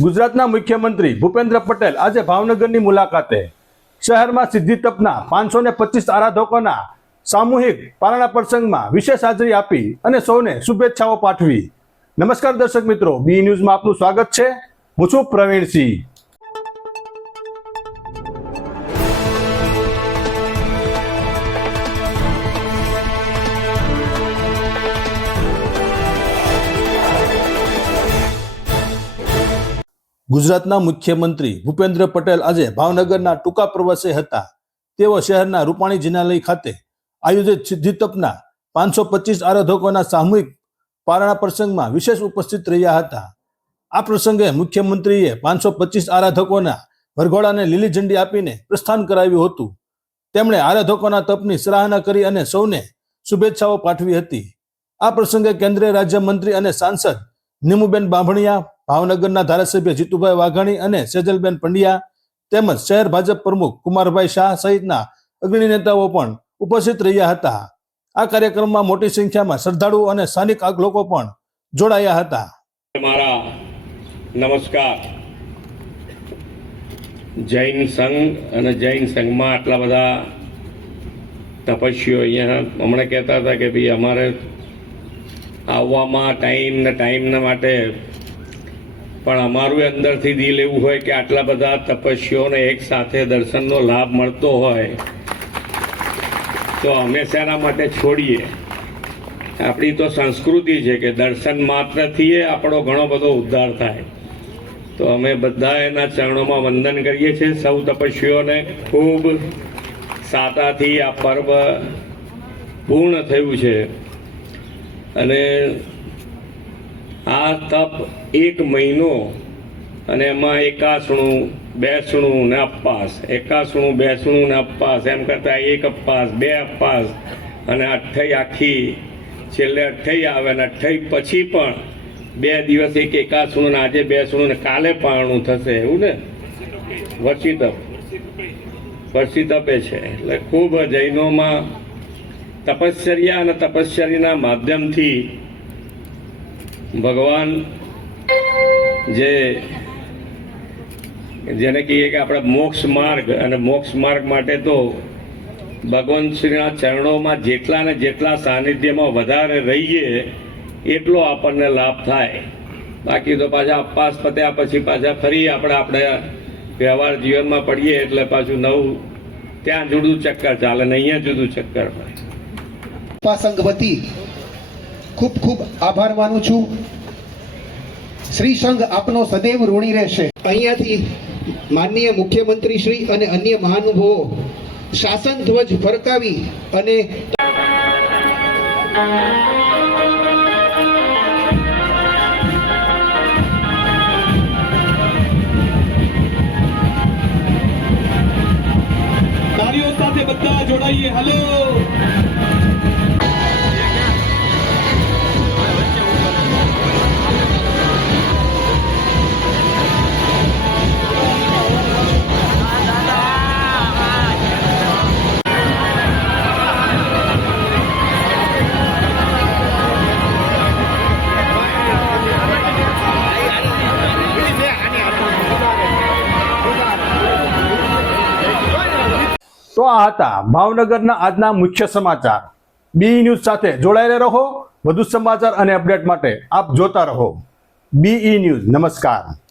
ગુજરાતના મુખ્યમંત્રી ભૂપેન્દ્ર પટેલ આજે ભાવનગરની મુલાકાતે. શહેરમાં સિદ્ધિ તપના પાંચસો ને પચીસ આરાધકોના સામૂહિક પારણા પ્રસંગમાં વિશેષ હાજરી આપી અને સૌને શુભેચ્છાઓ પાઠવી. નમસ્કાર દર્શક મિત્રો, બી ન્યૂઝમાં આપનું સ્વાગત છે. હું છું પ્રવીણસિંહ. ગુજરાતના મુખ્યમંત્રી ભૂપેન્દ્ર પટેલ આજે ભાવનગરના ટૂંકા પ્રવાસે હતા. તેઓ શહેરના રૂપાણી જિનાલય ખાતે આયોજિત સિદ્ધિતપના પાંચસો પચીસ આરાધકોના સામૂહિક પારણા પ્રસંગમાં વિશેષ ઉપસ્થિત રહ્યા હતા. આ પ્રસંગે મુખ્યમંત્રીએ પાંચસો પચીસ આરાધકોના વરઘોડાને લીલી ઝંડી આપીને પ્રસ્થાન કરાવ્યું હતું. તેમણે આરાધકોના તપની સરાહના કરી અને સૌને શુભેચ્છાઓ પાઠવી હતી. આ પ્રસંગે કેન્દ્રીય રાજ્યમંત્રી અને સાંસદ નિમુબેન બાંભણિયા ભાવનગરના ધારાસભ્ય જીતુભાઈ વાઘાણી અને સેજલબેન પંડ્યા તેમજ શહેર ભાજપ પ્રમુખ કુમારભાઈ શાહ સહિતના અગ્રણી નેતાઓ પણ ઉપસ્થિત રહ્યા હતા. આ કાર્યક્રમમાં મોટી સંખ્યામાં શ્રદ્ધાળુઓ અને સ્થાનિક આગ લોકો પણ જોડાયા હતા. મારા નમસ્કાર. જૈન સંઘ અને જૈન સંઘમાં આટલા બધા તપસ્વીઓ અહીંયા હમણાં કહેતા હતા કે ભાઈ અમારે આવવામાં ટાઈમ ને ટાઈમના માટે પણ અમારું અંદરથી દિલ એવું હોય કે આટલા બધા તપસ્વીઓને એક સાથે દર્શનનો લાભ મળતો હોય, તો અમે શેના માટે છોડીએ? આપણી તો સંસ્કૃતિ છે કે દર્શન માત્રથી એ આપણો ઘણો બધો ઉદ્ધાર થાય. તો અમે બધા એના ચરણોમાં વંદન કરીએ છીએ. સૌ તપસ્વીઓને ખૂબ સાતાથી આ પર્વ પૂર્ણ થયું છે. અને આ તપ એક મહિનો અને એમાં એકાસણું, બેસણું ને અપાસ એકાસણું, બેસણું ને અપાસ એમ કરતાં એક અપાસ બે અપાસ અને અઠ્ઠઈ આખી. છેલ્લે અઠ્ઠઈ આવે ને અઠ્ઠઈ પછી પણ બે દિવસ એક એકાસણું ને આજે બેસણું ને કાલે પાણું થશે. એવું ને? વર્ષી તપ. વર્ષી તપે છે. એટલે ખૂબ જૈનોમાં તપશ્ચર્યા અને તપશ્ચર્યાના માધ્યમથી ભગવાન જે જેને કહીએ કે આપણે મોક્ષ માર્ગ અને મોક્ષ માર્ગ માટે તો ભગવાન શ્રીના ચરણોમાં જેટલા ને જેટલા સાનિધ્યમાં વધારે રહીએ, એટલો આપણને લાભ થાય. બાકી તો પાછા અપાસ પત્યા પછી પાછા ફરી આપણે આપણે વ્યવહાર જીવનમાં પડીએ એટલે પાછું નવું, ત્યાં જુદું ચક્કર ચાલે ને અહીંયા જુદું ચક્કર પડે. વતી ખૂબ ખૂબ આભાર માનું છું. શ્રી સંઘ આપનો સદૈવ ઋણી રહેશે. અહીંયાથી માનનીય મુખ્યમંત્રી શ્રી અને અન્ય મહાનુભાવો શાસન ધ્વજ ફરકાવી અને તાળીઓ સાથે બધા જોડાઈએ. હલો! તો આ હતા ભાવનગરના આજના મુખ્ય સમાચાર. બી ન્યૂઝ સાથે જોડાયેલા રહો. વધુ સમાચાર અને અપડેટ માટે આપ જોતા રહો. B E news. નમસ્કાર.